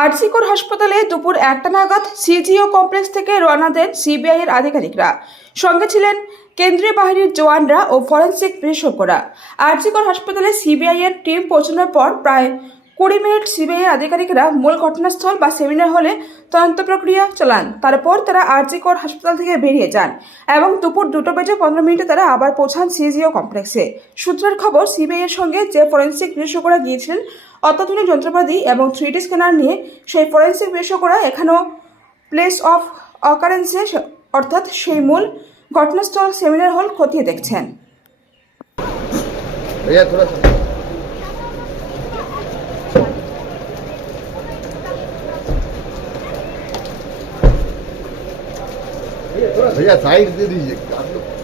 আরজিকর হাসপাতালে দুপুর একটা নাগাদ সিজিও কমপ্লেক্স থেকে রওনা দেন সিবিআই এর আধিকারিকরা। সঙ্গে ছিলেন কেন্দ্রীয় বাহিনীর জওয়ানরা ও ফরেন্সিক বিশেষজ্ঞরা। আরজিকর হাসপাতালে সিবিআই এর টিম পৌঁছানোর পর প্রায় কুড়ি মিনিট সিবিআই আধিকারিকরা মূল ঘটনাস্থল বা সেমিনার হলে তদন্ত প্রক্রিয়া চালান। তারপর তারা আরজিকর হাসপাতাল থেকে বেরিয়ে যান এবং দুপুর দুটো বেজে পনেরো মিনিটে তারা আবার পৌঁছান সিজিও কমপ্লেক্সে। সূত্রের খবর সিবিআই এর সঙ্গে যে ফরেন্সিক বিশেষজ্ঞরা গিয়েছিলেন, অত্যাধুনিক যন্ত্রপাতি এবং থ্রি ডি স্ক্যানার নিয়ে সেই ফরেন্সিক বিশেষজ্ঞরা এখানেও প্লেস অফ অকারেন্সে অর্থাৎ সেই মূল ঘটনাস্থল, সেমিনার হল খতিয়ে দেখছেন। भैया साइड दे दीजिए। आप लोग